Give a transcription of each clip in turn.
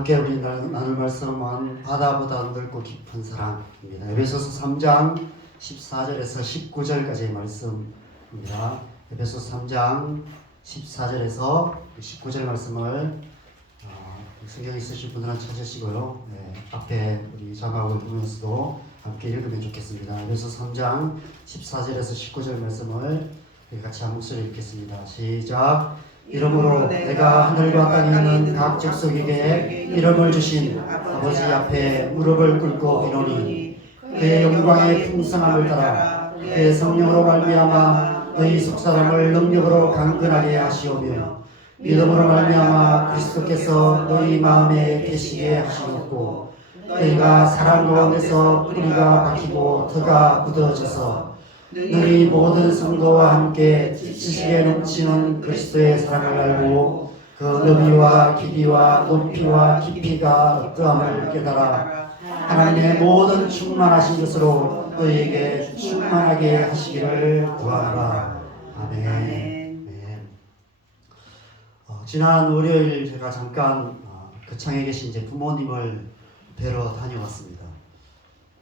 함께 우리 나눌 말씀은 바다보다 넓고 깊은 사랑입니다. 에베소서 3장 14절에서 19절까지의 말씀입니다. 에베소서 3장 14절에서 19절 말씀을 성경 있으신 분들은 찾으시고요. 앞에 우리 자막을 보면서도 함께 읽으면 좋겠습니다. 에베소서 3장 14절에서 19절 말씀을 같이 한 목소리 읽겠습니다. 시작. 이러므로 내가 하늘과 땅에 있는 각 족속에게 이름을 주신 아버지 앞에 무릎을 꿇고 비노니 그의 영광의 풍성함을 따라 그의 성령으로 말미암아 너희 속사람을 능력으로 강건하게 하시오며 믿음으로 말미암아 그리스도께서 너희 마음에 계시게 하시옵고 너희가 사랑 가운데서 뿌리가 박히고 터가 굳어져서 너희 모든 성도와 함께 지식에 넘치는 그리스도의 사랑을 알고 그 너비와 길이와 높이와 깊이가 어떠함을 깨달아 하나님의 모든 충만하신 것으로 너희에게 충만하게 하시기를 구하노라. 아멘. 네. 지난 월요일 제가 잠깐 거창에 계신 이제 부모님을 뵈러 다녀왔습니다.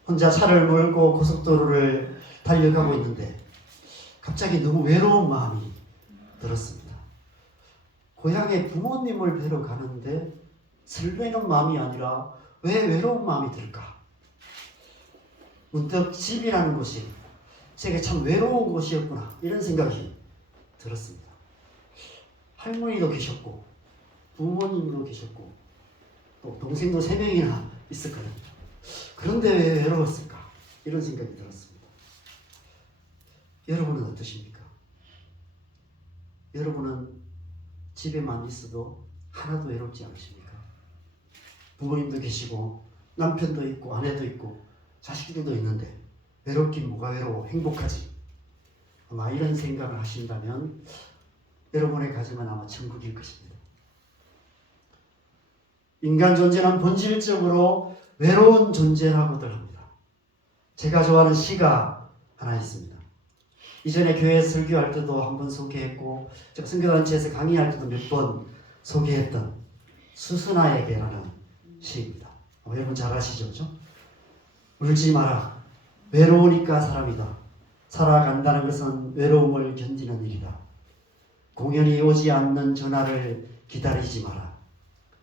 혼자 차를 몰고 고속도로를 달려가고 있는데 갑자기 너무 외로운 마음이 들었습니다. 고향에 부모님을 뵈러 가는데 설레는 마음이 아니라 왜 외로운 마음이 들까? 문득 집이라는 곳이 제게 참 외로운 곳이었구나 이런 생각이 들었습니다. 할머니도 계셨고 부모님도 계셨고 또 동생도 3명이나 있었거든요. 그런데 왜 외로웠을까? 이런 생각이 들었습니다. 여러분은 어떠십니까? 여러분은 집에만 있어도 하나도 외롭지 않으십니까? 부모님도 계시고 남편도 있고 아내도 있고 자식들도 있는데 외롭긴 뭐가 외로워, 행복하지. 아마 이런 생각을 하신다면 여러분의 가정은 아마 천국일 것입니다. 인간 존재는 본질적으로 외로운 존재라고들 합니다. 제가 좋아하는 시가 하나 있습니다. 이전에 교회 설교할 때도 한번 소개했고 제가 선교단체에서 강의할 때도 몇 번 소개했던 수순아에게라는 시입니다. 여러분 잘 아시죠? 그렇죠? 울지 마라. 외로우니까 사람이다. 살아간다는 것은 외로움을 견디는 일이다. 공연이 오지 않는 전화를 기다리지 마라.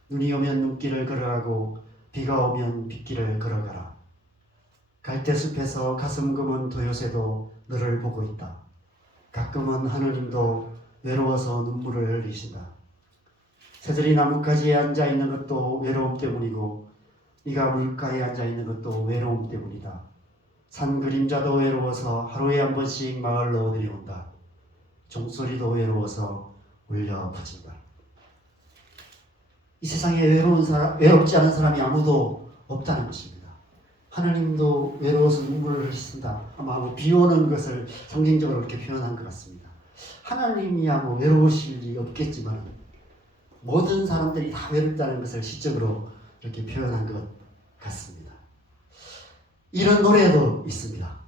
눈이 오면 눈길을 걸어가고 비가 오면 빗길을 걸어가라. 갈대숲에서 가슴 검은 도요새도 너를 보고 있다. 가끔은 하느님도 외로워서 눈물을 흘리신다. 새들이 나뭇가지에 앉아있는 것도 외로움 때문이고 네가 물가에 앉아있는 것도 외로움 때문이다. 산 그림자도 외로워서 하루에 한 번씩 마을로 내려온다. 종소리도 외로워서 울려 퍼진다. 이 세상에 외롭지 않은 사람이 아무도 없다는 것입니다. 하나님도 외로워서 눈물을 흘리신다. 아마 비 오는 것을 상징적으로 이렇게 표현한 것 같습니다. 하나님이야 외로우실 일이 없겠지만 모든 사람들이 다 외롭다는 것을 시적으로 이렇게 표현한 것 같습니다. 이런 노래도 있습니다.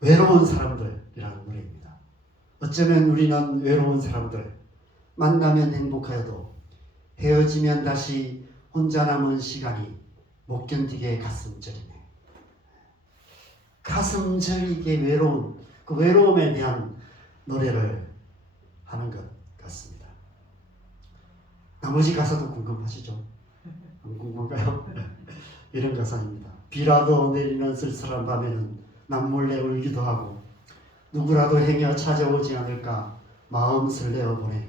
외로운 사람들이라는 노래입니다. 어쩌면 우리는 외로운 사람들, 만나면 행복하여도 헤어지면 다시 혼자 남은 시간이 못 견디게 가슴 저리네. 가슴 저리게 외로운 그 외로움에 대한 노래를 하는 것 같습니다. 나머지 가사도 궁금하시죠? 안 궁금한가요? 이런 가사입니다. 비라도 내리는 쓸쓸한 밤에는 난 몰래 울기도 하고 누구라도 행여 찾아오지 않을까 마음 설레어 보내.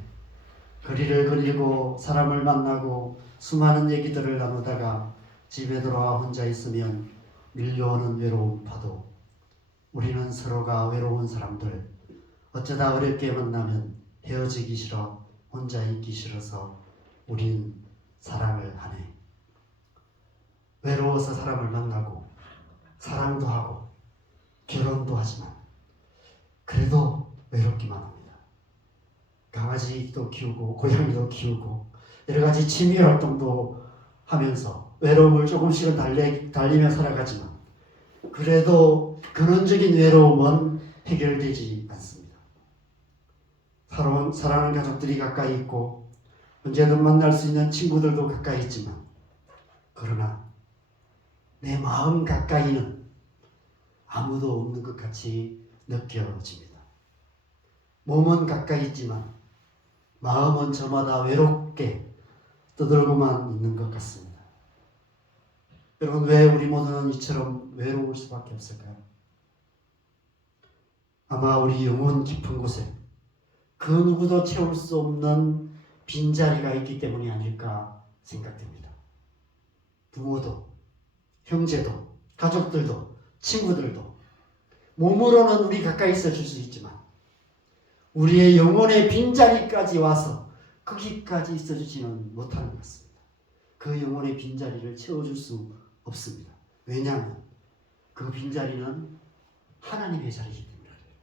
거리를 거닐고 사람을 만나고 수많은 얘기들을 나누다가 집에 돌아와 혼자 있으면 밀려오는 외로운 파도. 우리는 서로가 외로운 사람들. 어쩌다 어렵게 만나면 헤어지기 싫어 혼자 있기 싫어서 우린 사랑을 하네. 외로워서 사람을 만나고 사랑도 하고 결혼도 하지만 그래도 외롭기만 합니다. 강아지도 키우고 고양이도 키우고 여러 가지 취미 활동도 하면서 외로움을 조금씩은 달리며 살아가지만 그래도 근원적인 외로움은 해결되지 않습니다. 사랑하는 가족들이 가까이 있고 언제든 만날 수 있는 친구들도 가까이 있지만 그러나 내 마음 가까이는 아무도 없는 것 같이 느껴집니다. 몸은 가까이 있지만 마음은 저마다 외롭게 떠들고만 있는 것 같습니다. 여러분, 왜 우리 모두는 이처럼 외로울 수밖에 없을까요? 아마 우리 영혼 깊은 곳에 그 누구도 채울 수 없는 빈자리가 있기 때문이 아닐까 생각됩니다. 부모도, 형제도, 가족들도, 친구들도 몸으로는 우리 가까이 있어줄 수 있지만 우리의 영혼의 빈자리까지 와서 거기까지 있어주지는 못하는 것 같습니다. 그 영혼의 빈자리를 채워줄 수 없습니다. 왜냐하면 그 빈자리는 하나님의 자리이기 때문에 그래요.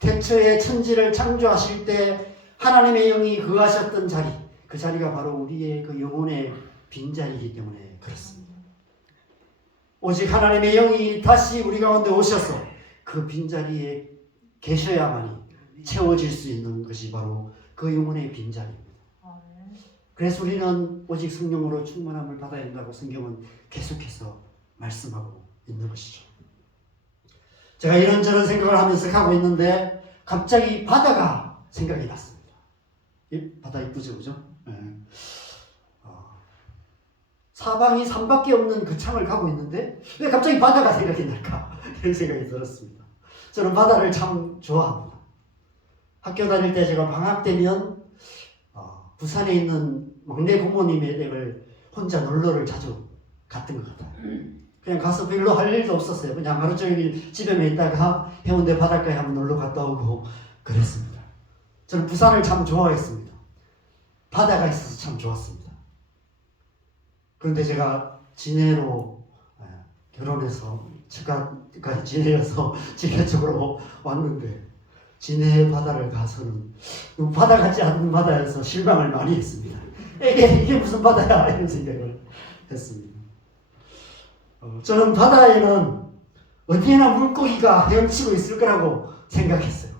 태초에 천지를 창조하실 때 하나님의 영이 거하셨던 자리, 그 자리가 바로 우리의 그 영혼의 빈자리이기 때문에 그렇습니다. 오직 하나님의 영이 다시 우리 가운데 오셔서 그 빈자리에 계셔야만이 채워질 수 있는 것이 바로 그 영혼의 빈자리입니다. 그래서 우리는 오직 성령으로 충만함을 받아야 한다고 성경은 계속해서 말씀하고 있는 것이죠. 제가 이런저런 생각을 하면서 가고 있는데 갑자기 바다가 생각이 났습니다. 이 바다 이쁘죠, 그죠? 네. 사방이 산밖에 없는 그 창을 가고 있는데 왜 갑자기 바다가 생각이 날까? 이런 생각이 들었습니다. 저는 바다를 참 좋아합니다. 학교 다닐 때 제가 방학 되면 부산에 있는 막내 부모님의 댁을 혼자 놀러를 자주 갔던 것 같아요. 그냥 가서 별로 할 일도 없었어요. 그냥 하루 종일 집에만 있다가 해운대 바닷가에 한번 놀러 갔다 오고 그랬습니다. 저는 부산을 참 좋아했습니다. 바다가 있어서 참 좋았습니다. 그런데 제가 진해로 결혼해서 제가 진해에서 진해 쪽으로 왔는데 진해 바다를 가서는 바다 같지 않은 바다에서 실망을 많이 했습니다. 이게 무슨 바다야 이런 생각을 했습니다. 저는 바다에는 어디에나 물고기가 헤엄치고 있을 거라고 생각했어요.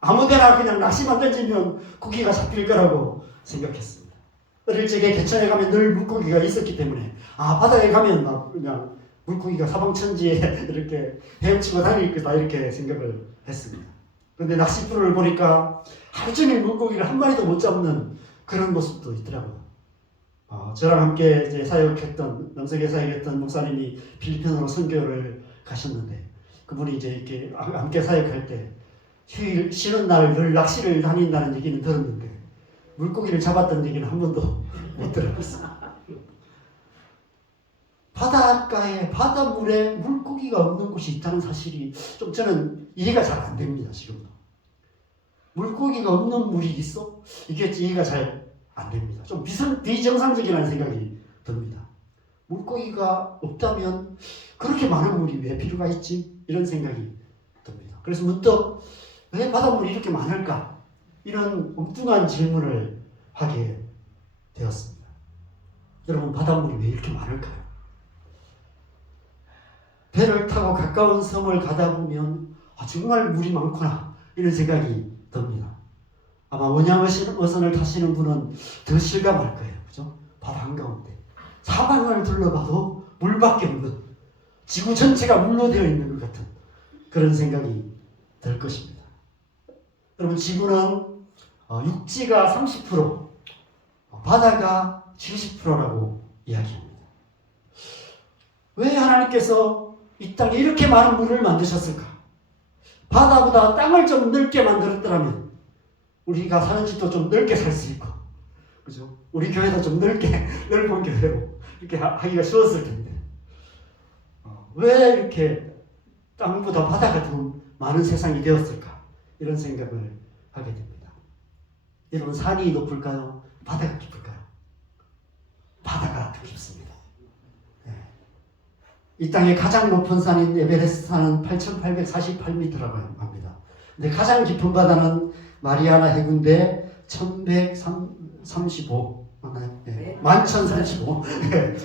아무데나 그냥 낚시만 던지면 고기가 잡힐 거라고 생각했습니다. 어릴 적에 개천에 가면 늘 물고기가 있었기 때문에 바다에 가면 막 그냥 물고기가 사방천지에 이렇게 헤엄치고 다닐 거다 이렇게 생각을 했습니다. 그런데 낚싯불을 보니까 하루 종일 물고기를 한 마리도 못 잡는 그런 모습도 있더라고요. 저랑 함께 이제 사역했던, 남석에 사역했던 목사님이 필리핀으로 선교를 가셨는데 그분이 이제 이렇게 함께 사역할 때 휴일, 쉬는 날 늘 낚시를 다닌다는 얘기는 들었는데 물고기를 잡았던 얘기는 한 번도 못 들어봤어요. 바닷가에, 바닷물에 물고기가 없는 곳이 있다는 사실이 좀 저는 이해가 잘 안 됩니다, 지금도. 물고기가 없는 물이 있어? 이게 이해가 잘 안 됩니다. 좀 비정상적이라는 생각이 듭니다. 물고기가 없다면 그렇게 많은 물이 왜 필요가 있지? 이런 생각이 듭니다. 그래서 문득 왜 바닷물이 이렇게 많을까? 이런 엉뚱한 질문을 하게 되었습니다. 여러분, 바닷물이 왜 이렇게 많을까요? 배를 타고 가까운 섬을 가다 보면 정말 물이 많구나 이런 생각이 듭니다. 아마 원양어선을 타시는 분은 더 실감할 거예요. 그죠? 바다 한가운데 사방을 둘러봐도 물밖에 없는, 지구 전체가 물로 되어 있는 것 같은 그런 생각이 들 것입니다. 여러분, 지구는 육지가 30%, 바다가 70%라고 이야기합니다. 왜 하나님께서 이 땅에 이렇게 많은 물을 만드셨을까? 바다보다 땅을 좀 넓게 만들었더라면 우리가 사는 집도 좀 넓게 살 수 있고, 그죠? 우리 교회도 좀 넓은 교회로 이렇게 하기가 쉬웠을 텐데, 왜 이렇게 땅보다 바다가 더 많은 세상이 되었을까? 이런 생각을 하게 됩니다. 여러분, 산이 높을까요? 바다가 깊을까요? 바다가 더 깊습니다. 이 땅의 가장 높은 산인 에베레스트 산은 8,848m라고 합니다. 근데 가장 깊은 바다는 마리아나 해군대 1135 맞나요? 네. 1135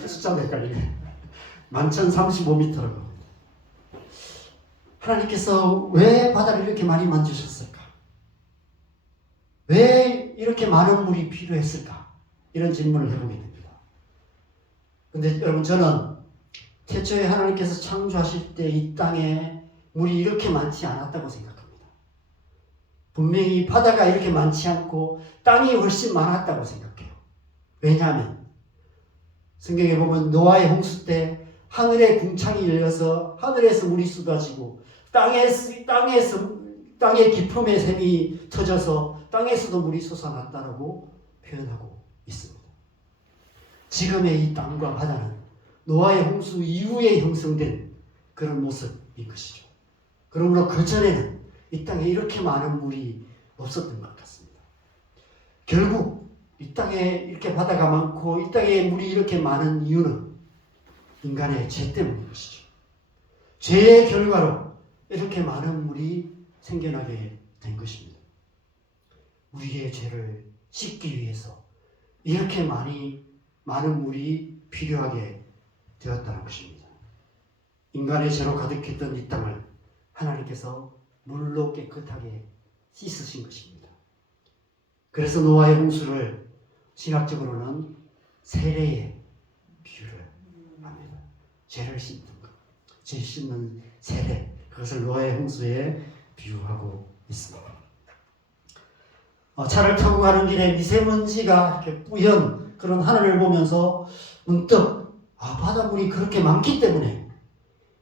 숫자도 헷갈리네. 1135m라고 합니다. 하나님께서 왜 바다를 이렇게 많이 만드셨을까? 왜 이렇게 많은 물이 필요했을까? 이런 질문을 해보게 됩니다. 근데 여러분, 저는 태초에 하나님께서 창조하실 때 이 땅에 물이 이렇게 많지 않았다고 생각합니다. 분명히 바다가 이렇게 많지 않고 땅이 훨씬 많았다고 생각해요. 왜냐하면 성경에 보면 노아의 홍수 때 하늘의 궁창이 열려서 하늘에서 물이 쏟아지고 땅의 깊음의 샘이 터져서 땅에서도 물이 솟아났다라고 표현하고 있습니다. 지금의 이 땅과 바다는 노아의 홍수 이후에 형성된 그런 모습인 것이죠. 그러므로 그 전에는 이 땅에 이렇게 많은 물이 없었던 것 같습니다. 결국 이 땅에 이렇게 바다가 많고 이 땅에 물이 이렇게 많은 이유는 인간의 죄 때문인 것이죠. 죄의 결과로 이렇게 많은 물이 생겨나게 된 것입니다. 우리의 죄를 씻기 위해서 이렇게 많은 물이 필요하게 되었다는 것입니다. 인간의 죄로 가득했던 이 땅을 하나님께서 물로 깨끗하게 씻으신 것입니다. 그래서 노아의 홍수를 신학적으로는 세례의 비유를 합니다. 죄를 씻는 것, 죄 씻는 세례, 그것을 노아의 홍수에 비유하고 있습니다. 차를 타고 가는 길에 미세먼지가 이렇게 뿌연 그런 하늘을 보면서 문득 바닷물이 그렇게 많기 때문에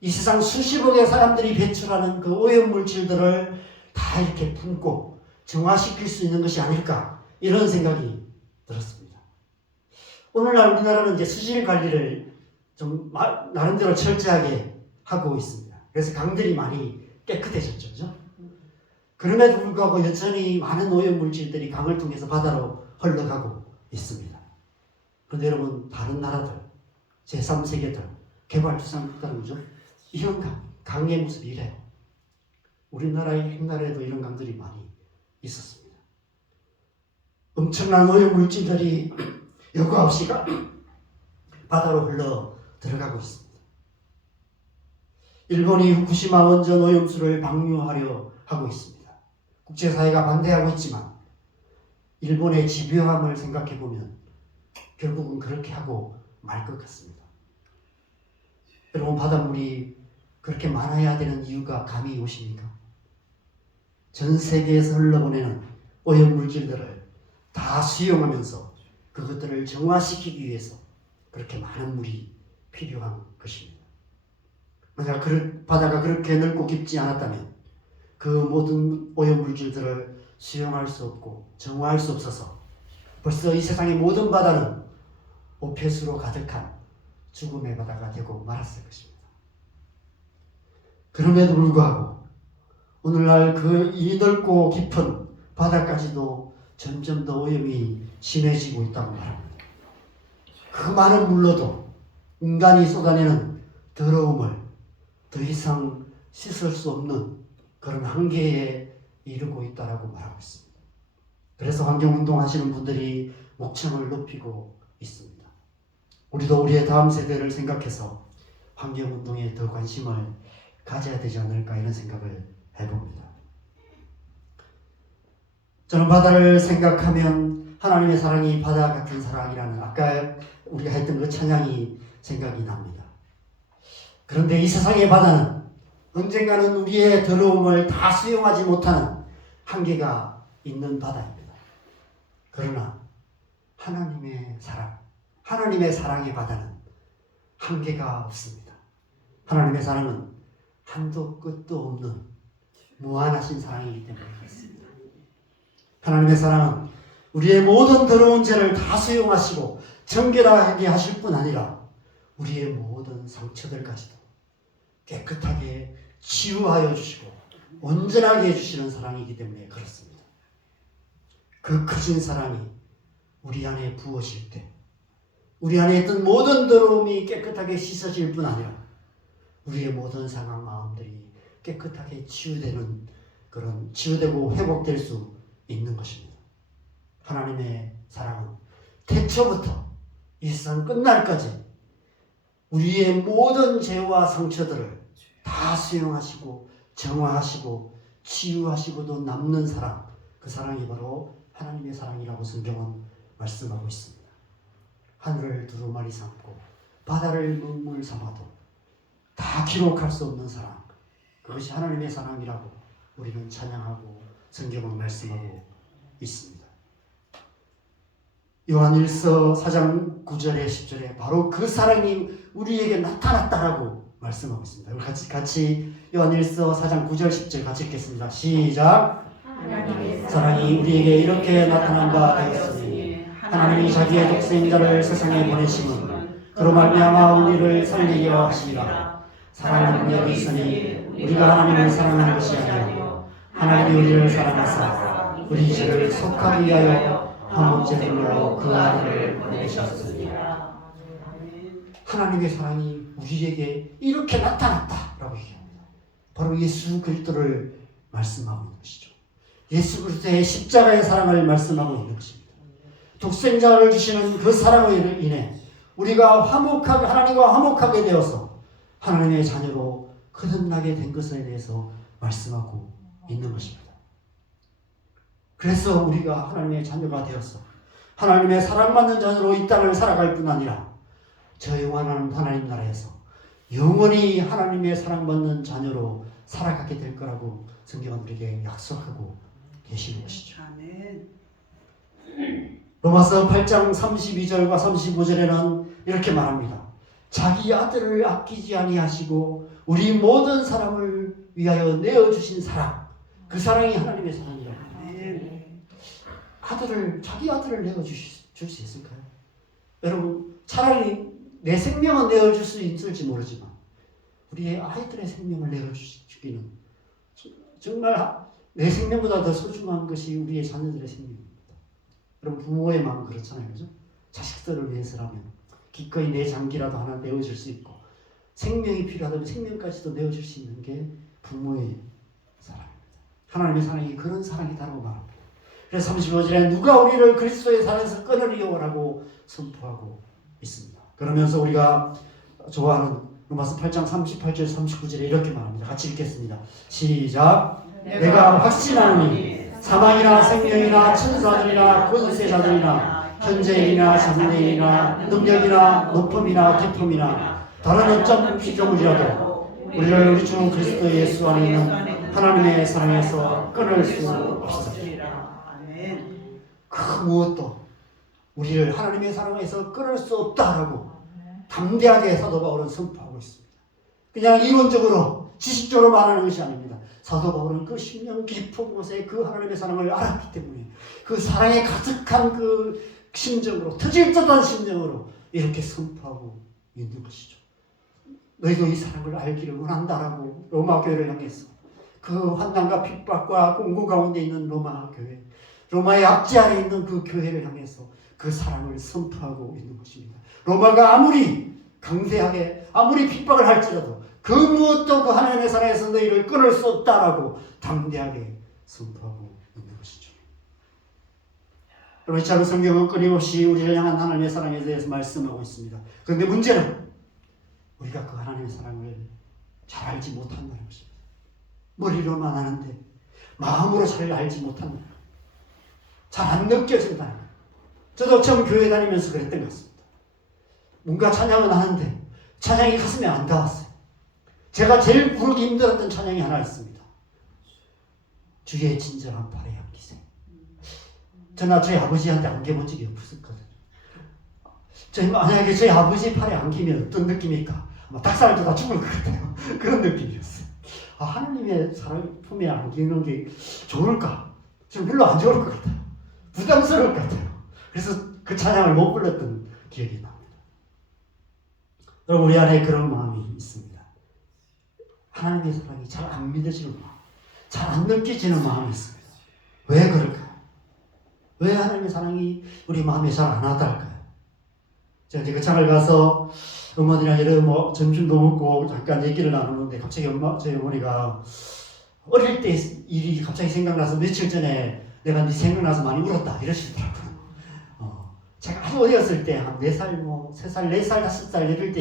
이 세상 수십억의 사람들이 배출하는 그 오염물질들을 다 이렇게 품고 정화시킬 수 있는 것이 아닐까, 이런 생각이 들었습니다. 오늘날 우리나라는 이제 수질 관리를 좀 나름대로 철저하게 하고 있습니다. 그래서 강들이 많이 깨끗해졌죠. 그죠? 그럼에도 불구하고 여전히 많은 오염물질들이 강을 통해서 바다로 흘러가고 있습니다. 그런데 여러분, 다른 나라들, 제3세계들, 개발도상국들은 그죠? 이런 강의 모습이 이래요. 우리나라의 옛날에도 이런 강들이 많이 있었습니다. 엄청난 오염물질들이 여과 없이 바다로 흘러 들어가고 있습니다. 일본이 후쿠시마 원전 오염수를 방류하려 하고 있습니다. 국제사회가 반대하고 있지만 일본의 집요함을 생각해보면 결국은 그렇게 하고 말 것 같습니다. 여러분, 바닷물이 그렇게 많아야 되는 이유가 감이 오십니까? 전 세계에서 흘러보내는 오염물질들을 다 수용하면서 그것들을 정화시키기 위해서 그렇게 많은 물이 필요한 것입니다. 만약 바다가 그렇게 넓고 깊지 않았다면 그 모든 오염물질들을 수용할 수 없고 정화할 수 없어서 벌써 이 세상의 모든 바다는 오폐수로 가득한 죽음의 바다가 되고 말았을 것입니다. 그럼에도 불구하고 오늘날 이 넓고 깊은 바다까지도 점점 더 오염이 심해지고 있다고 말합니다. 그 많은 물로도 인간이 쏟아내는 더러움을 더 이상 씻을 수 없는 그런 한계에 이르고 있다고 말하고 있습니다. 그래서 환경운동 하시는 분들이 목청을 높이고 있습니다. 우리도 우리의 다음 세대를 생각해서 환경운동에 더 관심을 가져야 되지 않을까, 이런 생각을 해봅니다. 저는 바다를 생각하면 하나님의 사랑이 바다 같은 사랑이라는 아까 우리가 했던 그 찬양이 생각이 납니다. 그런데 이 세상의 바다는 언젠가는 우리의 더러움을 다 수용하지 못하는 한계가 있는 바다입니다. 그러나 하나님의 사랑의 바다는 한계가 없습니다. 하나님의 사랑은 한도 끝도 없는 무한하신 사랑이기 때문에 그렇습니다. 하나님의 사랑은 우리의 모든 더러운 죄를 다 수용하시고 정결하게 하실 뿐 아니라 우리의 모든 상처들까지도 깨끗하게 치유하여 주시고 온전하게 해주시는 사랑이기 때문에 그렇습니다. 그 크신 사랑이 우리 안에 부어질 때 우리 안에 있던 모든 더러움이 깨끗하게 씻어질 뿐 아니라 우리의 모든 상한 마음들이 깨끗하게 치유되고 회복될 수 있는 것입니다. 하나님의 사랑은 태초부터 이 세상 끝날까지 우리의 모든 죄와 상처들을 다 수용하시고 정화하시고 치유하시고도 남는 사랑, 그 사랑이 바로 하나님의 사랑이라고 성경은 말씀하고 있습니다. 하늘을 두루마리 삼고 바다를 눈물 삼아도 다 기록할 수 없는 사랑, 그것이 하나님의 사랑이라고 우리는 찬양하고 성경은 말씀하고 있습니다. 요한일서 4장 9절에 10절에 바로 그 사랑이 우리에게 나타났다라고 말씀하고 있습니다. 같이 요한일서 4장 9절 10절 같이 읽겠습니다. 시작. 사랑이 우리에게 이렇게 나타난 바 되었으니 하나님이 자기의 독생자를 세상에 보내심은 그로 말미암아 우리를 살리게 하시니라. 사랑은 여기 있으니 우리가 하나님을 사랑하는 것이 아니라 하나님이 우리를 사랑하사 우리 죄를 속하기 위하여 한 번째로 그 아들을 보내셨습니다. 하나님의 사랑이 우리에게 이렇게 나타났다라고 얘기합니다. 바로 예수 그리스도를 말씀하고 있는 것이죠. 예수 그리스도의 십자가의 사랑을 말씀하고 있는 것입니다. 독생자를 주시는 그 사랑으로 인해 우리가 하나님과 화목하게 되어서 하나님의 자녀로 거듭나게 된 것에 대해서 말씀하고 있는 것입니다. 그래서 우리가 하나님의 자녀가 되어서 하나님의 사랑받는 자녀로 이 땅을 살아갈 뿐 아니라 저 영원한 하나님 나라에서 영원히 하나님의 사랑받는 자녀로 살아가게 될 거라고 성경은 우리에게 약속하고 계시는 것이죠. 로마서 8장 32절과 35절에는 이렇게 말합니다. 자기 아들을 아끼지 아니하시고 우리 모든 사람을 위하여 내어주신 사랑, 그 사랑이 하나님의 사랑이라고 합니다. 자기 아들을 내어줄 수 있을까요? 여러분, 차라리 내 생명은 내어줄 수 있을지 모르지만 우리의 아이들의 생명을 내어주기는 정말 내 생명보다 더 소중한 것이 우리의 자녀들의 생명입니다. 여러분, 부모의 마음은 그렇잖아요. 그죠? 자식들을 위해서라면 기꺼이 내 장기라도 하나 내어줄 수 있고 생명이 필요하다면 생명까지도 내어줄 수 있는 게 부모의 사랑입니다. 하나님의 사랑이 그런 사랑이다라고 말합니다. 그래서 35절에 누가 우리를 그리스도의 사랑에서 끊으리요라고 선포하고 있습니다. 그러면서 우리가 좋아하는 로마서 8장 38절 39절에 이렇게 말합니다. 같이 읽겠습니다. 시작. 내가 확신하노니 사망이나 생명이나 천사들이나 권세자들이나 현재이나 장래이나 능력이나 높음이나 깊음이나 다른 어떤 피조물이라도 우리를 우리 주 그리스도 예수 안에 있는 하나님의 사랑에서 끊을 수 없으리라. 그 무엇도 우리를 하나님의 사랑에서 끊을 수 없다라고 담대하게 사도 바울은 선포하고 있습니다. 그냥 이론적으로 지식적으로 말하는 것이 아닙니다. 사도 바울은 그 심령 깊은 곳에 그 하나님의 사랑을 알았기 때문에 그 사랑에 가득한 그 심정으로, 터질 듯한 심정으로 이렇게 선포하고 있는 것이죠. 너희도 이 사랑을 알기를 원한다라고 로마 교회를 향해서 그 환난과 핍박과 공고 가운데 있는 로마 교회, 로마의 압제 아래 있는 그 교회를 향해서 그 사랑을 선포하고 있는 것입니다. 로마가 아무리 강대하게 아무리 핍박을 할지라도 그 무엇도 그 하나님의 사랑에서 너희를 끊을 수 없다라고 담대하게 선포하고 있는 것이죠. 여러분, 이처럼 성경은 끊임없이 우리를 향한 하나님의 사랑에 대해서 말씀하고 있습니다. 그런데 문제는 우리가 그 하나님의 사랑을 잘 알지 못한다는 것입니다. 머리로만 아는데 마음으로 잘 알지 못한다는 거예요. 잘 안 느껴진다는 거예요. 저도 처음 교회 다니면서 그랬던 것 같습니다. 뭔가 찬양은 하는데 찬양이 가슴에 안 닿았어요. 제가 제일 부르기 힘들었던 찬양이 하나 있습니다. 주의 친절한 발에 안기세. 저는 저희 아버지한테 안겨본 적이 없었거든요. 만약에 저희 아버지 팔에 안기면 어떤 느낌일까? 아마 닭살 돋아 죽을 것 같아요. 그런 느낌이었어요. 하나님의 사랑 품에 안기는 게 좋을까? 좀 별로 안 좋을 것 같아요. 부담스러울 것 같아요. 그래서 그 찬양을 못 불렀던 기억이 납니다. 여러분, 우리 안에 그런 마음이 있습니다. 하나님의 사랑이 잘 안 믿어지는 마음, 잘 안 느껴지는 마음이 있습니다. 왜 그럴까요? 왜 하나님의 사랑이 우리 마음에 잘 안 와닿을까요? 제가 이제 거창을 가서 어머니랑 점심도 먹고 잠깐 얘기를 나누는데 갑자기 저희 어머니가 어릴 때 일이 갑자기 생각나서 며칠 전에 내가 네 생각나서 많이 울었다 이러시더라고요. 제가 아주 어렸을 때 한 4살, 3살, 4살, 5살 이럴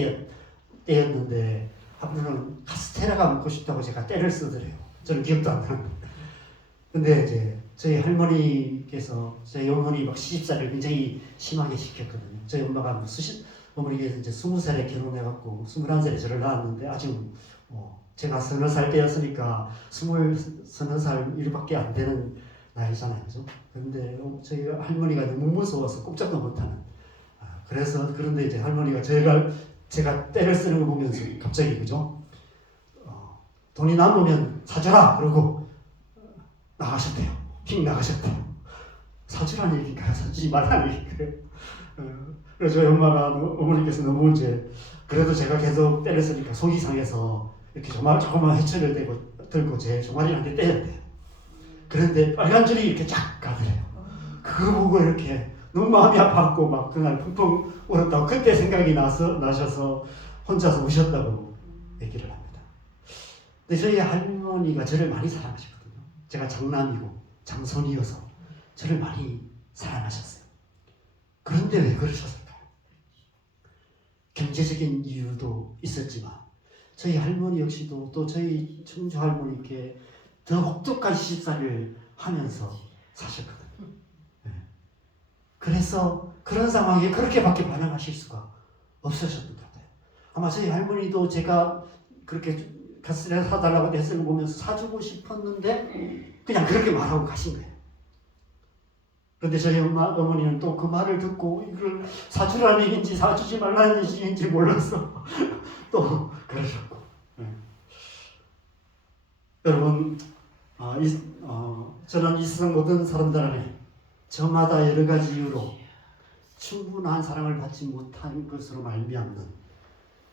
때였는데 한번은 카스테라가 먹고 싶다고 제가 떼를 쓰더래요. 저는 기억도 안 나는데. 근데 이제 저희 할머니께서 저희 어머니 막 시집살이를 굉장히 심하게 시켰거든요. 저희 엄마가 어머니께서 이제 20살에 결혼해갖고 21살에 저를 낳았는데 아직 제가 서너 살 때였으니까 서너 살 일밖에 안 되는 나이잖아요, 그죠? 그런데 저희 할머니가 너무 무서워서 꼼짝도 못하는. 그런데 이제 할머니가 제가 때를 쓰는 거 보면서 갑자기 그죠? 돈이 남으면 사줘라 그러고 나가셨대요. 휙 나가셨대요. 사주라는 얘기인가요? 사주지 말라는 얘기인가요? 그래서 저희 어머니께서 너무 이제 그래도 제가 계속 때를 쓰니까 속이 상해서 이렇게 조그만 해초를 들고 제 종아리한테 때렸대요. 그런데 빨간 줄이 이렇게 쫙 가더래요. 그거 보고 이렇게 너무 마음이 아팠고 막 그날 펑펑 울었다고 그때 생각이 나셔서 혼자서 우셨다고 얘기를 합니다. 근데 저희 할머니가 저를 많이 사랑하셨거든요. 제가 장남이고 장손이어서 저를 많이 사랑하셨어요. 그런데 왜 그러셨을까요? 경제적인 이유도 있었지만 저희 할머니 역시도 또 저희 청주 할머니께 더 혹독한 시집살이를 하면서 사셨거든요. 네. 그래서 그런 상황에 그렇게밖에 반응하실 수가 없으셨던 것 같아요. 아마 저희 할머니도 제가 그렇게 가스레 사달라고 했을 보면서 사주고 싶었는데 그냥 그렇게 말하고 가신 거예요. 그런데 저희 어머니는 또 그 말을 듣고 이걸 사주라는 얘기인지 사주지 말라는 얘기인지 몰라서 또 그러셨고. 네. 여러분, 저는 이 세상 모든 사람들 안에 저마다 여러 가지 이유로 충분한 사랑을 받지 못한 것으로 말미암는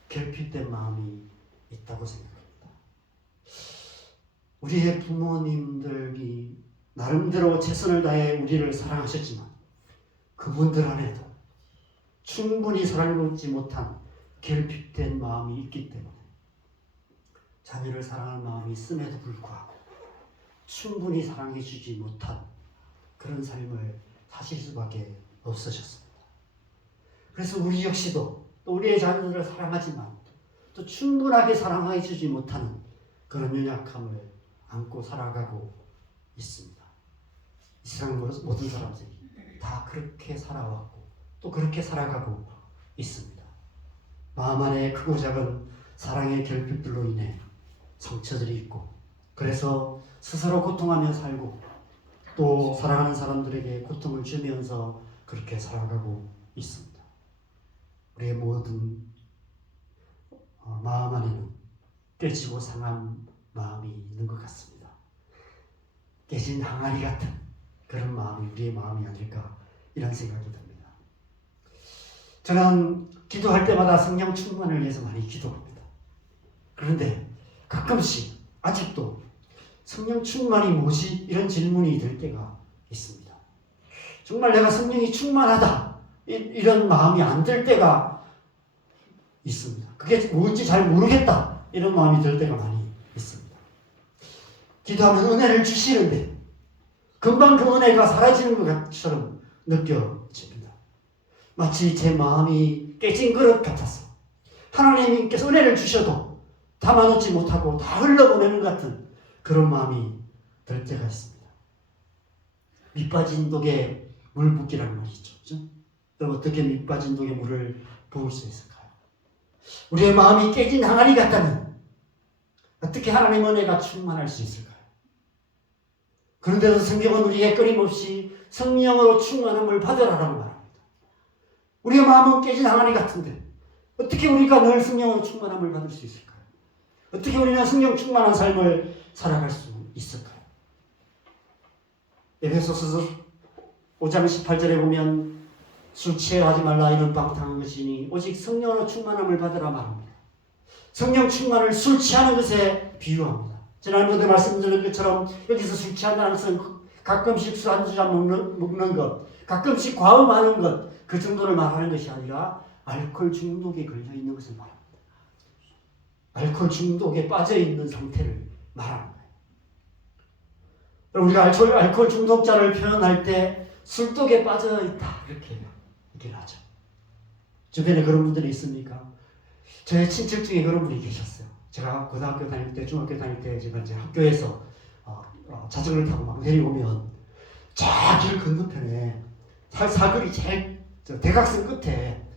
결핍된 마음이 있다고 생각합니다. 우리의 부모님들이 나름대로 최선을 다해 우리를 사랑하셨지만 그분들 안에도 충분히 사랑을 받지 못한 결핍된 마음이 있기 때문에 자녀를 사랑하는 마음이 있음에도 불구하고 충분히 사랑해 주지 못한 그런 삶을 사실 수밖에 없으셨습니다. 그래서 우리 역시도 또 우리의 자녀들을 사랑하지만 또 충분하게 사랑해 주지 못하는 그런 연약함을 안고 살아가고 있습니다. 이 세상 모든 사람들이 다 그렇게 살아왔고 또 그렇게 살아가고 있습니다. 마음 안에 크고 작은 사랑의 결핍들로 인해 상처들이 있고 그래서 스스로 고통하며 살고 또 사랑하는 사람들에게 고통을 주면서 그렇게 살아가고 있습니다. 우리의 모든 마음 안에는 깨지고 상한 마음이 있는 것 같습니다. 깨진 항아리 같은 그런 마음이 우리의 마음이 아닐까 이런 생각이 듭니다. 저는 기도할 때마다 성령 충만을 위해서 많이 기도합니다. 그런데 가끔씩 아직도 성령 충만이 뭐지? 이런 질문이 들 때가 있습니다. 정말 내가 성령이 충만하다 이런 마음이 안 들 때가 있습니다. 그게 뭔지 잘 모르겠다 이런 마음이 들 때가 많이 있습니다. 기도하면 은혜를 주시는데 금방 그 은혜가 사라지는 것처럼 느껴집니다. 마치 제 마음이 깨진 그릇 같아서 하나님께서 은혜를 주셔도 담아놓지 못하고 다 흘러보내는 것 같은 그런 마음이 들 때가 있습니다. 밑빠진 독에 물 붓기라는 말이 있죠. 그럼 어떻게 밑빠진 독에 물을 부을 수 있을까요? 우리의 마음이 깨진 항아리 같다면 어떻게 하나님 은혜가 충만할 수 있을까요? 그런데도 성경은 우리에게 끊임없이 성령으로 충만함을 받으라라고 말합니다. 우리의 마음은 깨진 항아리 같은데 어떻게 우리가 늘 성령으로 충만함을 받을 수 있을까요? 어떻게 우리는 성령 충만한 삶을 살아갈 수 있을까요? 에베소서 5장 18절에 보면 술 취하지 말라 이는 방탕한 것이니 오직 성령으로 충만함을 받으라 말합니다. 성령 충만을 술 취하는 것에 비유합니다. 지난번에 말씀드린 것처럼 여기서 술 취한다는 것은 가끔씩 술 한 잔 먹는 것, 가끔씩 과음하는 것, 그 정도를 말하는 것이 아니라 알코올 중독에 걸려있는 것을 말합니다. 알코올 중독에 빠져있는 상태를 말하는 거예요. 우리가 알코올 중독자를 표현할 때 술독에 빠져있다 이렇게 얘기를 하죠. 주변에 그런 분들이 있습니까? 저의 친척 중에 그런 분이 계셨어요. 제가 고등학교 다닐 때, 중학교 다닐 때 제가 이제 학교에서 자전거를 타고 막 내려오면 저 길 건너편에 사거리 제일 대각선 끝에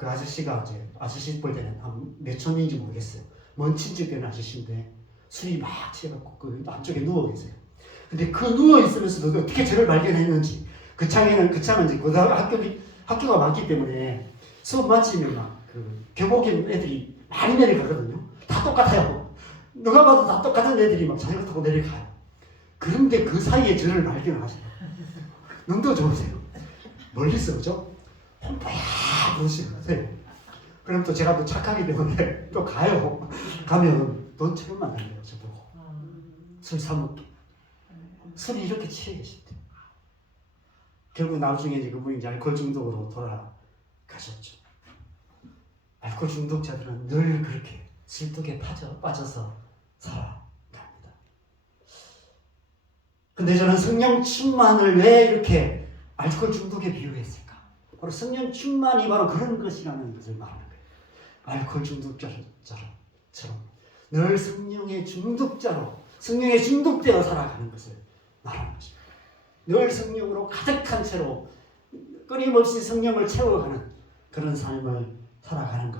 그 아저씨가 이제 아저씨 볼 때는 한 몇 촌인지 모르겠어요. 먼 친척된 아저씨인데 술이 막 취해갖고 그 안쪽에 누워 계세요. 근데 그 누워 있으면서도 어떻게 저를 발견했는지 그 창은 이제 학교가 많기 때문에 수업 마치면 막 그 교복입 애들이 많이 내려가거든요. 다 똑같아요. 누가 봐도 다 똑같은 애들이 막 자전거 타고 내려가요. 그런데 그 사이에 저를 발견하세요. 눈도 좋으세요. 멀리서 그죠? pompo야 보시세요. 그럼 또 제가 또 착하기 때문에 또 가요. 가면 돈 1,000원만 달래요. 저보고 술 사먹기. 술이 이렇게 취해 계신데 결국 나중에 이제 그분이 이제 알코올 중독으로 돌아가셨죠. 알코올 중독자들은 늘 그렇게 술독에 빠져서 살아갑니다. 근데 저는 성령 충만을 왜 이렇게 알코올 중독에 비유했을까? 바로 성령 충만이 바로 그런 것이라는 것을 말하는 거예요. 알코올 중독자처럼 늘 성령의 중독되어 살아가는 것을 말하는 것입니다. 늘 성령으로 가득한 채로 끊임없이 성령을 채워가는 그런 삶을 살아가는 것,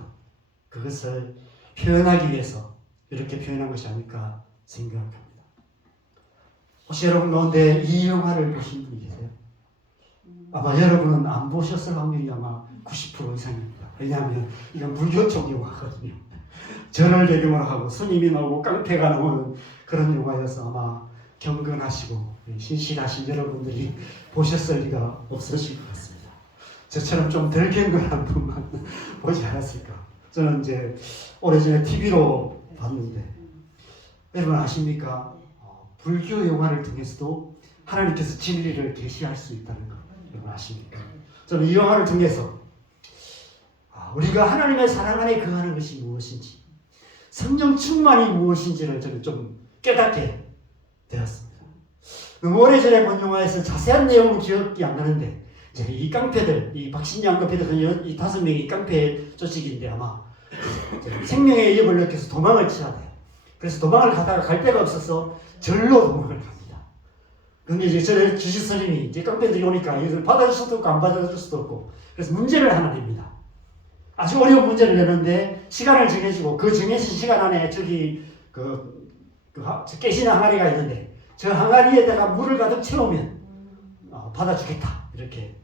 그것을 표현하기 위해서 이렇게 표현한 것이 아닐까 생각합니다. 혹시 여러분 가운데 이 영화를 보신 분이 계세요? 아마 여러분은 안 보셨을 확률이 아마 90% 이상입니다. 왜냐하면 이건 불교 쪽 영화거든요. 절을 배경으로 하고 스님이 나오고 깡패가 나오는 그런 영화여서 아마 경건하시고 신실하신 여러분들이 보셨을 리가 없으실 것 같습니다. 저처럼 좀 덜 경건한 분만 보지 않았을까. 저는 이제 오래전에 TV로 봤는데 여러분 아십니까? 불교 영화를 통해서도 하나님께서 진리를 계시할 수 있다는 거 여러분 아십니까? 저는 이 영화를 통해서 우리가 하나님의 사랑 안에 거하는 것이 무엇인지, 성령 충만이 무엇인지를 저는 좀 깨닫게 되었습니다. 오래전에 본 영화에서 자세한 내용은 기억이 안 나는데 이제 이 깡패들, 이 박신양 깡패들, 이 5명이 깡패 조직인데 아마 생명의 위협을 느껴서 도망을 쳐야 돼요. 그래서 도망을 가다가 갈 데가 없어서 절로 도망을 갑니다. 근데 이제 저 주식 스님이 이제 깡패들이 오니까 이걸 받아줄 수도 없고 안 받아줄 수도 없고 그래서 문제를 하나 냅니다. 아주 어려운 문제를 내는데 시간을 정해주고 그 정해진 시간 안에 저기 깨진 항아리가 있는데 저 항아리에다가 물을 가득 채우면 받아주겠다 이렇게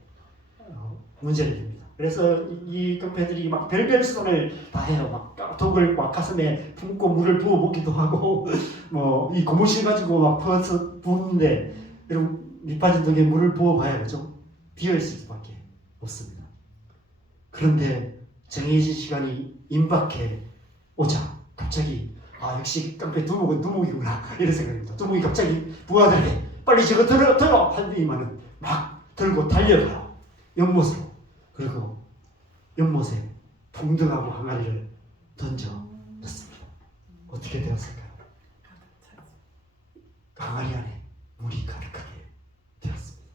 문제를 냅니다. 그래서 이 깡패들이 막 별별 수단을 다 해요. 막 독을 막 가슴에 품고 물을 부어 먹기도 하고 뭐 이 고무신 가지고 막 부었는데 여러분 밑빠진 독에 물을 부어봐야 그죠? 비어있을 수밖에 없습니다. 그런데 정해진 시간이 임박해 오자 갑자기 역시 깡패 두목이구나 이런 생각입니다. 두목이 갑자기 부하들에게 빨리 저거 들어 하더니만은 막 들고 달려가요. 연못으로. 그리고 연못에 동등하고 항아리를 던져 넣습니다. 어떻게 되었을까요? 항아리 안에 물이 가득하게 되었습니다.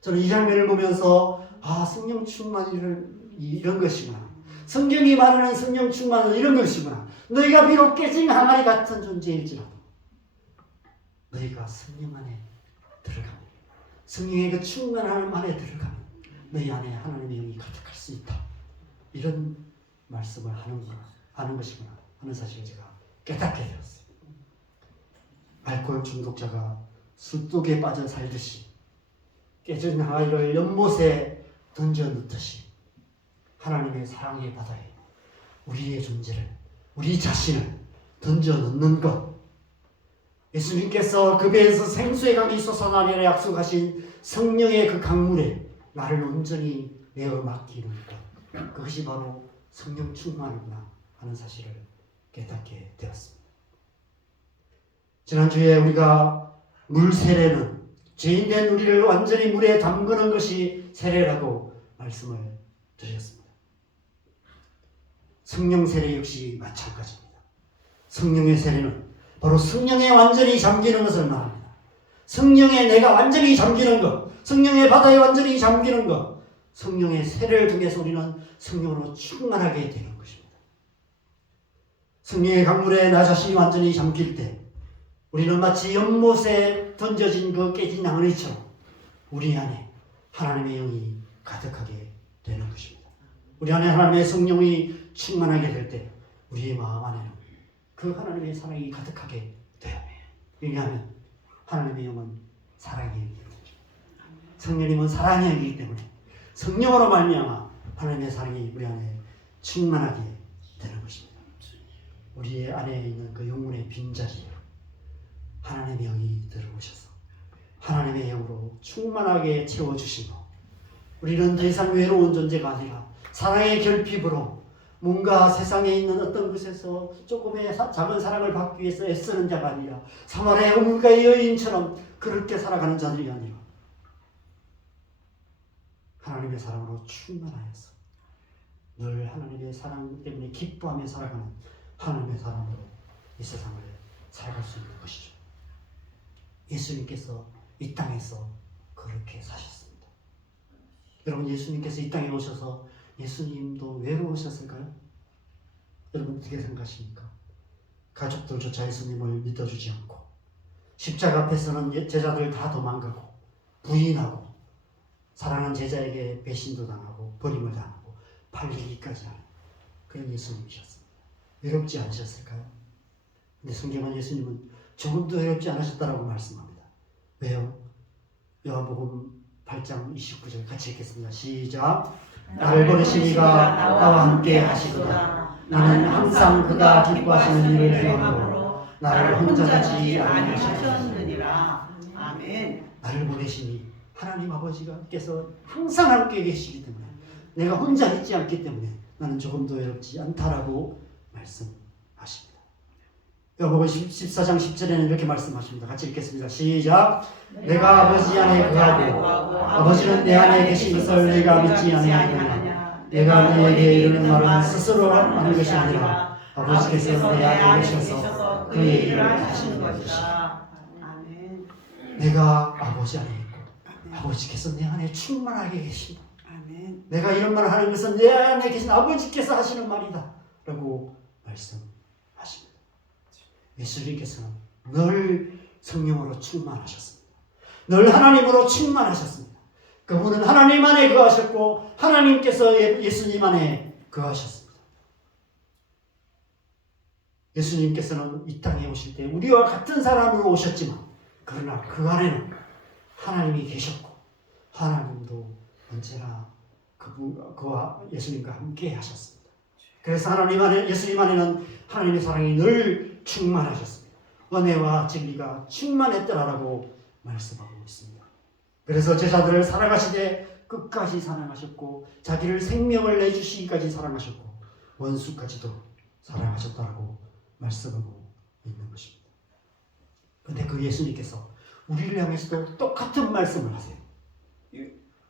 저는 이 장면을 보면서 성령 충만이를 이런 것이구나. 성경이 말하는 성령 충만은 이런 것이구나. 너희가 비록 깨진 항아리 같은 존재일지라도 너희가 성령 안에 들어가면 성령의 그 충만함 안에 들어가면 너희 안에 하나님의 영이 가득할 수 있다. 이런 말씀을 하는 것이구나 하는 사실을 제가 깨닫게 되었어요. 알코올 중독자가 술독에 빠져 살듯이 깨진 항아리를 연못에 던져 넣듯이 하나님의 사랑의 바다에 우리의 존재를, 우리 자신을 던져 넣는 것, 예수님께서 그 배에서 생수의 강이 솟아나리라 약속하신 성령의 그 강물에 나를 온전히 내어 맡기는 것, 그것이 바로 성령 충만이구나 하는 사실을 깨닫게 되었습니다. 지난주에 우리가 물 세례는 죄인된 우리를 완전히 물에 담그는 것이 세례라고 말씀을 드렸습니다. 성령 세례 역시 마찬가지입니다. 성령의 세례는 바로 성령에 완전히 잠기는 것을 말합니다. 성령에 내가 완전히 잠기는 것, 성령의 바다에 완전히 잠기는 것, 성령의 세례를 통해서 우리는 성령으로 충만하게 되는 것입니다. 성령의 강물에 나 자신이 완전히 잠길 때 우리는 마치 연못에 던져진 그 깨진 항아리처럼 우리 안에 하나님의 영이 가득하게 되는 것입니다. 우리 안에 하나님의 성령이 충만하게 될 때 우리의 마음 안에는 그 하나님의 사랑이 가득하게 돼요. 왜냐하면 하나님의 영은 사랑이기 때문에, 성령님은 사랑이기 때문에 성령으로 말미암아 하나님의 사랑이 우리 안에 충만하게 되는 것입니다. 우리의 안에 있는 그 영혼의 빈자리에 하나님의 영이 들어오셔서 하나님의 영으로 충만하게 채워주시고, 우리는 더 이상 외로운 존재가 아니라 사랑의 결핍으로 뭔가 세상에 있는 어떤 것에서 조금의 작은 사랑을 받기 위해서 애쓰는 자가 아니라 사마리아 우물가의 여인처럼 그렇게 살아가는 자들이 아니라 하나님의 사랑으로 충만하여서 늘 하나님의 사랑 때문에 기뻐하며 살아가는 하나님의 사랑으로 이 세상을 살아갈 수 있는 것이죠. 예수님께서 이 땅에서 그렇게 사셨습니다. 여러분, 예수님께서 이 땅에 오셔서 예수님도 외로우셨을까요? 여러분 어떻게 생각하십니까? 가족들조차 예수님을 믿어주지 않고 십자가 앞에서는 제자들 다 도망가고 부인하고 사랑하는 제자에게 배신도 당하고 버림을 당하고 팔리기까지 하는 그런 예수님이셨습니다. 외롭지 않으셨을까요? 근데 성경은 예수님은 조금도 외롭지 않으셨다라고 말씀합니다. 왜요? 요한복음 8장 29절 같이 읽겠습니다. 시작. 나를 보내신 이가 나와 함께 하시도다. 나는 항상 그가 기뻐하시는 일을 행함으로 나를 혼자 두지 아니하셨느니라. 아멘. 나를 보내시니 하나님 아버지께서 항상 함께 계시기 때문에, 내가 혼자 있지 않기 때문에 나는 조금도 외롭지 않다라고 말씀하십니다. 요한복음 14장 10절에는 이렇게 말씀하십니다. 같이 읽겠습니다. 시작. 내가 아버지 안에 거하고 아버지는 내 안에 계신 것을 내가 믿지 아니하느냐. 내가 너에게 이르는 말은 스스로 하는 것이 아니라 아버지께서 내 안에 계셔서 그 얘기를 하시는 것이다. 아멘. 내가 아버지 안에 있고 아버지께서 내 안에 충만하게 계신다. 아멘. 내가 이런 말을 하는 것은 내 안에 계신 아버지께서 하시는 말이다 라고 말씀하십니다. 예수님께서는 늘 성령으로 충만하셨습니다. 늘 하나님으로 충만하셨습니다. 그분은 하나님 안에 거하셨고 하나님께서 예수님 안에 거하셨습니다. 예수님께서는 이 땅에 오실 때 우리와 같은 사람으로 오셨지만, 그러나 그 안에는 하나님이 계셨고 하나님도 언제나 그와 예수님과 함께 하셨습니다. 그래서 하나님 안에, 예수님 안에는 하나님의 사랑이 늘 충만하셨습니다. 은혜와 진리가 충만했더라라고 말씀하고 있습니다. 그래서 제자들을 사랑하시되 끝까지 사랑하셨고 자기를 생명을 내주시기까지 사랑하셨고 원수까지도 사랑하셨다고 말씀하고 있는 것입니다. 그런데 그 예수님께서 우리를 향해서도 똑같은 말씀을 하세요.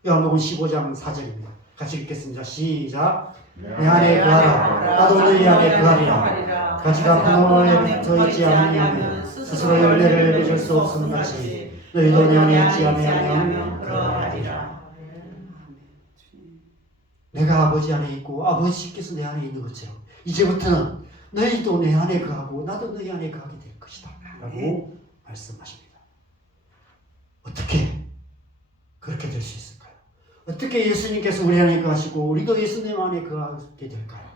요한복음 15장 4절입니다. 같이 읽겠습니다. 시작. 내 안에 거하라. 나도 너희 안에 거하리라. 가지가 부모에 붙어 있지 않으면 스스로 열매를 맺을 수 없음 같이 너희도 내 안에 있지 아니하면 그러하리라. 내가 아버지 안에 있고 아버지께서 내 안에 있는 것처럼 이제부터는 너희도 내 안에 거하고 나도 너희 안에 거하게 될 것이다 라고 말씀하십니다. 어떻게 그렇게 될 수 있을까요? 어떻게 예수님께서 우리 안에 거하시고 우리도 예수님 안에 거하게 될까요?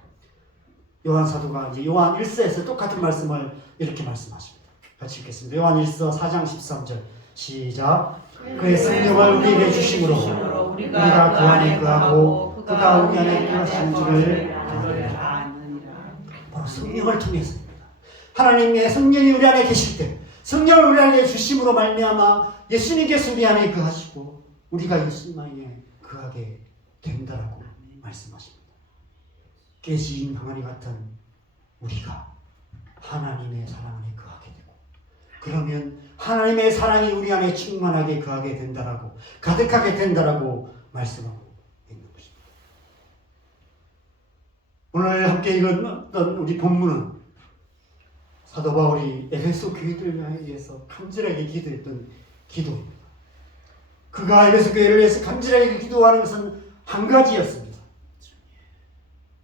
요한 사도가 이제 요한 1서에서 똑같은 말씀을 이렇게 말씀하십니다. 같이 읽겠습니다. 요한 1서 4장 13절 시작. 그의 성령을 우리에게 주심으로 우리가 그 안에 거하고 그가 우리 안에 거하시는 줄을 아느니라. 바로 성령을 통해서입니다. 하나님의 성령이 우리 안에 계실 때 성령을 우리 안에 주심으로 말미암아 예수님께서 우리 안에 거하시고 우리가 예수님 안에 거하게 된다라고 말씀하십니다. 깨진 항아리 같은 우리가 하나님의 사랑 안에 거하게 되고, 그러면 하나님의 사랑이 우리 안에 충만하게 거하게 된다라고, 가득하게 된다라고 말씀하고 있는 것입니다. 오늘 함께 읽었던 우리 본문은 사도 바울이 에베소 교회들을 위해서 간절하게 기도했던 기도입니다. 그가 에베소 교회를 위해서 간절하게 기도하는 것은 한 가지였습니다.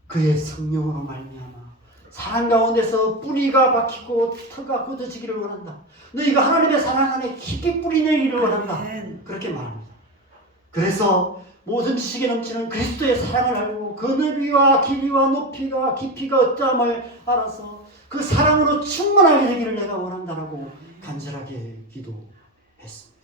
그의 성령으로 말미암아 사랑 가운데서 뿌리가 박히고 터가 굳어지기를 원한다. 너희가 하나님의 사랑 안에 깊이 뿌리내기를 원한다. 그렇게 말합니다. 그래서 모든 지식에 넘치는 그리스도의 사랑을 알고 그 너비와 길이와 높이가 깊이가 어떠함을 알아서 그 사랑으로 충만하게 되기를 내가 원한다라고 간절하게 기도했습니다.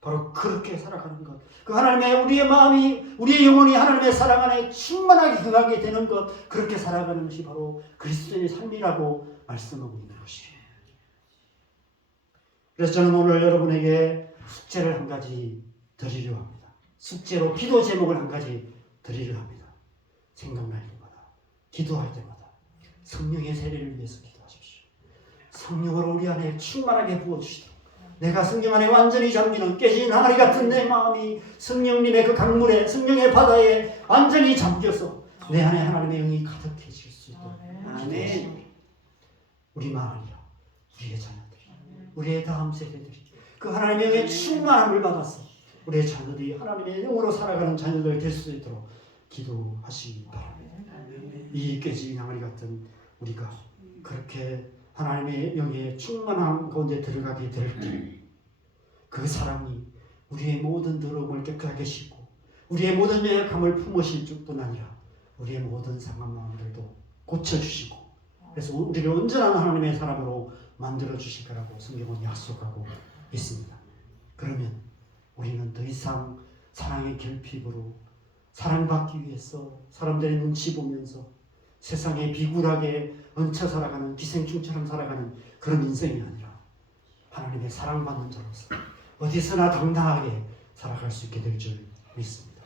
바로 그렇게 살아가는 것, 그 하나님의 우리의 마음이 우리의 영혼이 하나님의 사랑 안에 충만하게 흥하게 되는 것, 그렇게 살아가는 것이 바로 그리스도의 삶이라고 말씀하고 있는 것이에요. 그래서 저는 오늘 여러분에게 숙제를 한 가지 드리려 합니다. 숙제로 기도 제목을 한 가지 드리려 합니다. 생각날 때마다, 기도할 때마다 성령의 세례를 위해서 기도하십시오. 성령으로 우리 안에 충만하게 부어주시도록, 내가 성령 안에 완전히 잠기는 깨진 항아리 같은 내 마음이 성령님의 그 강물에, 성령의 바다에 완전히 잠겨서 내 안에 하나님의 영이 가득해질 수 있도록 기도하십시오. 우리만 아니라 우리의 자녀들이, 우리의 다음 세대들이 그 하나님의 영의 충만함을 받아서 우리의 자녀들이 하나님의 영으로 살아가는 자녀들 될 수 있도록 기도하시기 바랍니다. 이 깨진 항아리 같은 우리가 그렇게 하나님의 영의 충만함 가운데 들어가게 될 때 그 사랑이 우리의 모든 더러움을 깨끗하게 씻고 우리의 모든 연약함을 품으실 뿐 아니라 우리의 모든 상한 마음들도 고쳐주시고, 그래서 우리를 온전한 하나님의 사람으로 만들어 주실 거라고 성경은 약속하고 있습니다. 그러면 우리는 더 이상 사랑의 결핍으로 사랑받기 위해서 사람들의 눈치 보면서 세상에 비굴하게 얹혀 살아가는 기생충처럼 살아가는 그런 인생이 아니라 하나님의 사랑받는 자로서 어디서나 당당하게 살아갈 수 있게 될 줄 믿습니다.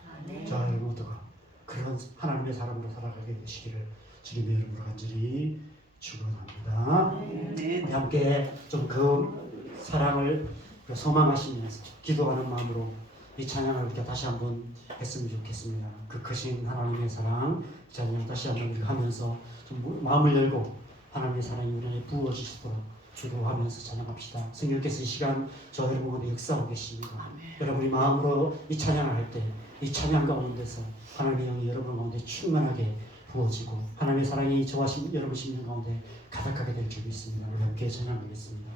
저희 모두가 그런 하나님의 사람으로 살아가게 되시기를 주님의 이름으로 간절히 축원합니다. 우리 함께 좀 그 사랑을 소망하시면서 기도하는 마음으로 이 찬양을 우리가 다시 한번 했으면 좋겠습니다. 그 크신 하나님의 사랑 찬양을 다시 한번 우리가 하면서 좀 마음을 열고 하나님의 사랑이 우리 안에 부어지시도록 기도하면서 찬양합시다. 성령께서 이 시간 저 여러분 가운데 역사하고 계십니다. 여러분이 마음으로 이 찬양을 할 때 이 찬양 가운데서 하나님의 영이 여러분 가운데 충만하게 부어지고 하나님의 사랑이 저와 여러분 심령 가운데 가득하게 될 줄 믿습니다. 우리 함께 찬양하겠습니다.